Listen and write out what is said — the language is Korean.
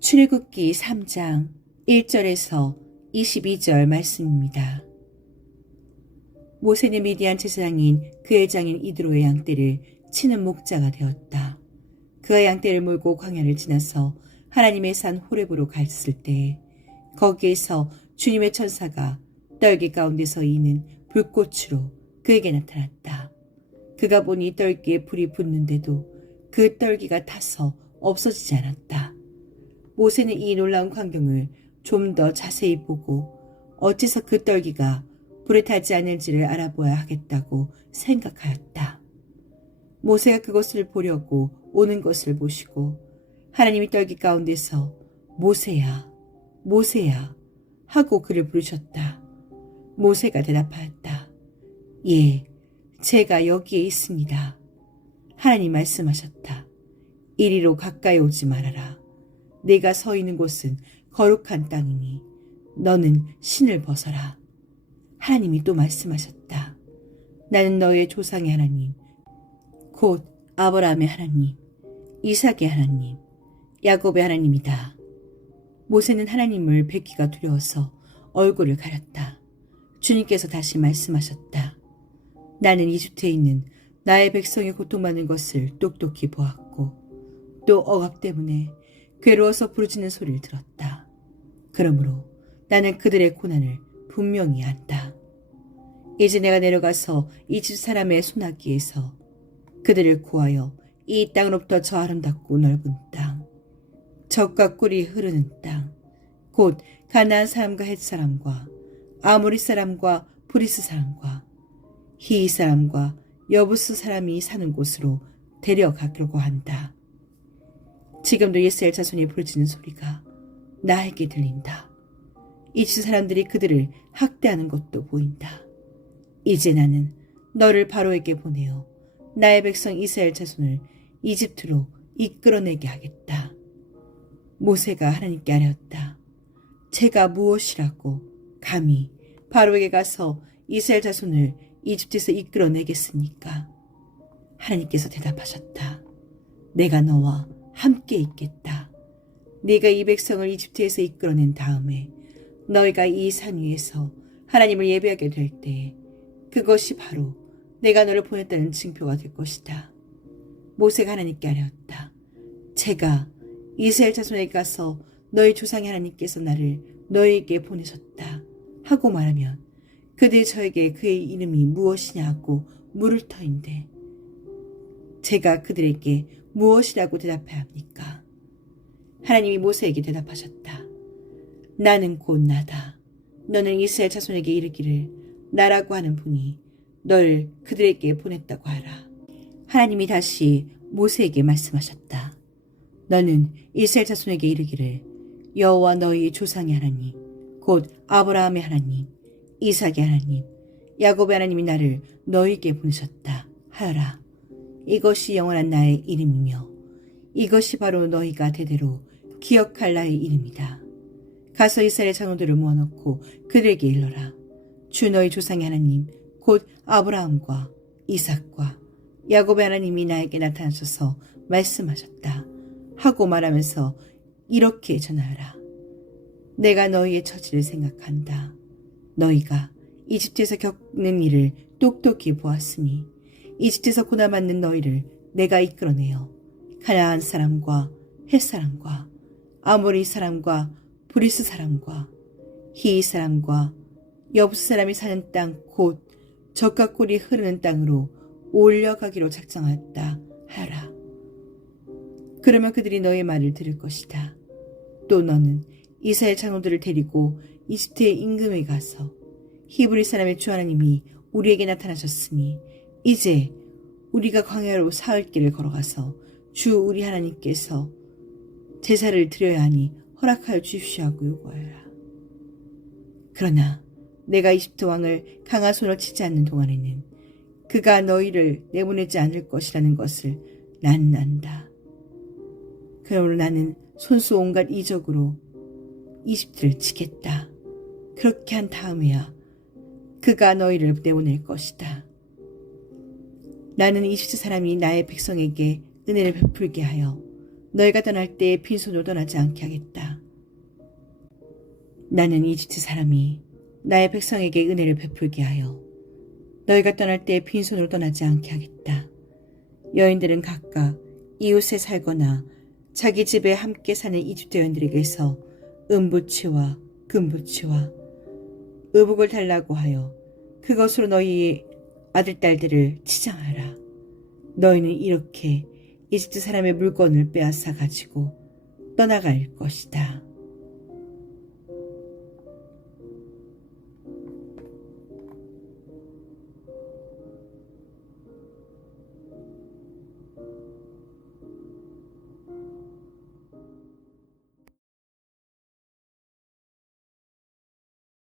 출애굽기 3장 1절에서 22절 말씀입니다. 모세는 미디안 제사장인 그의 장인 이드로의 양떼를 치는 목자가 되었다. 그가 양떼를 몰고 광야를 지나서 하나님의 산 호렙으로 갔을 때 거기에서 주님의 천사가 떨기 가운데서 이는 불꽃으로 그에게 나타났다. 그가 보니 떨기에 불이 붙는데도 그 떨기가 타서 없어지지 않았다. 모세는 이 놀라운 광경을 좀 더 자세히 보고 어째서 그 떨기가 불에 타지 않을지를 알아보아야 하겠다고 생각하였다. 모세가 그것을 보려고 오는 것을 보시고 하나님이 떨기 가운데서 모세야, 모세야 하고 그를 부르셨다. 모세가 대답하였다. 예, 제가 여기에 있습니다. 하나님 말씀하셨다. 이리로 가까이 오지 말아라. 내가 서 있는 곳은 거룩한 땅이니 너는 신을 벗어라. 하나님이 또 말씀하셨다. 나는 너의 조상의 하나님, 곧 아브라함의 하나님, 이삭의 하나님, 야곱의 하나님이다. 모세는 하나님을 뵙기가 두려워서 얼굴을 가렸다. 주님께서 다시 말씀하셨다. 나는 이집트에 있는 나의 백성이 고통받는 것을 똑똑히 보았고 또 억압 때문에 괴로워서 부르짖는 소리를 들었다. 그러므로 나는 그들의 고난을 분명히 안다. 이제 내가 내려가서 이 집 사람의 소나기에서 그들을 구하여 이 땅으로부터 저 아름답고 넓은 땅, 적과 꿀이 흐르는 땅, 곧 가나안 사람과 헷 사람과 아모리 사람과 브리스 사람과 히이 사람과 여부스 사람이 사는 곳으로 데려가려고 한다. 지금도 이스라엘 자손이 부르짖는 소리가 나에게 들린다. 이집 사람들이 그들을 학대하는 것도 보인다. 이제 나는 너를 바로에게 보내어 나의 백성 이스라엘 자손을 이집트로 이끌어내게 하겠다. 모세가 하나님께 아뢰었다. 제가 무엇이라고 감히 바로에게 가서 이스라엘 자손을 이집트에서 이끌어내겠습니까? 하나님께서 대답하셨다. 내가 너와 함께 있겠다. 네가 이 백성을 이집트에서 이끌어낸 다음에 너희가 이 산 위에서 하나님을 예배하게 될 때에 그것이 바로 내가 너를 보냈다는 증표가 될 것이다. 모세가 하나님께 아뢰었다. 제가 이스라엘 자손에게 가서 너희 조상의 하나님께서 나를 너희에게 보내셨다. 하고 말하면 그들이 저에게 그의 이름이 무엇이냐고 물을 터인데 제가 그들에게 무엇이라고 대답해야 합니까? 하나님이 모세에게 대답하셨다. 나는 곧 나다. 너는 이스라엘 자손에게 이르기를 나라고 하는 분이 널 그들에게 보냈다고 하라. 하나님이 다시 모세에게 말씀하셨다. 너는 이스라엘 자손에게 이르기를 여호와 너희 조상의 하나님 곧 아브라함의 하나님 이삭의 하나님 야곱의 하나님이 나를 너희에게 보내셨다 하여라. 이것이 영원한 나의 이름이며 이것이 바로 너희가 대대로 기억할 나의 이름이다. 가서 이스라엘 장로들을 모아놓고 그들에게 일러라. 주 너희 조상의 하나님 곧 아브라함과 이삭과 야곱의 하나님이 나에게 나타나셔서 말씀하셨다. 하고 말하면서 이렇게 전하여라. 내가 너희의 처지를 생각한다. 너희가 이집트에서 겪는 일을 똑똑히 보았으니 이집트에서 고난받는 너희를 내가 이끌어내어 가나안 사람과 헷 사람과 아모리 사람과 브리스 사람과 히이 사람과 여부스 사람이 사는 땅 곧 적과 꿀이 흐르는 땅으로 올려가기로 작정하였다 하라. 그러면 그들이 너의 말을 들을 것이다. 또 너는 이스라엘 장로들을 데리고 이집트의 임금에 가서 히브리 사람의 주 하나님이 우리에게 나타나셨으니 이제 우리가 광야로 사흘 길을 걸어가서 주 우리 하나님께서 제사를 드려야 하니 허락하여 주십시오 하고 요구하여라. 그러나 내가 이집트 왕을 강한 손을 치지 않는 동안에는 그가 너희를 내보내지 않을 것이라는 것을 난 난다. 그러므로 나는 손수 온갖 이적으로 이집트를 치겠다. 그렇게 한 다음에야 그가 너희를 내보낼 것이다. 나는 이집트 사람이 나의 백성에게 은혜를 베풀게 하여 너희가 떠날 때 빈손으로 떠나지 않게 하겠다. 나는 이집트 사람이 나의 백성에게 은혜를 베풀게 하여 너희가 떠날 때 빈손으로 떠나지 않게 하겠다. 여인들은 각각 이웃에 살거나 자기 집에 함께 사는 이집트 여인들에게서 은부치와 금부치와 의복을 달라고 하여 그것으로 너희 아들 딸들을 치장하라. 너희는 이렇게 이집트 사람의 물건을 빼앗아 가지고 떠나갈 것이다.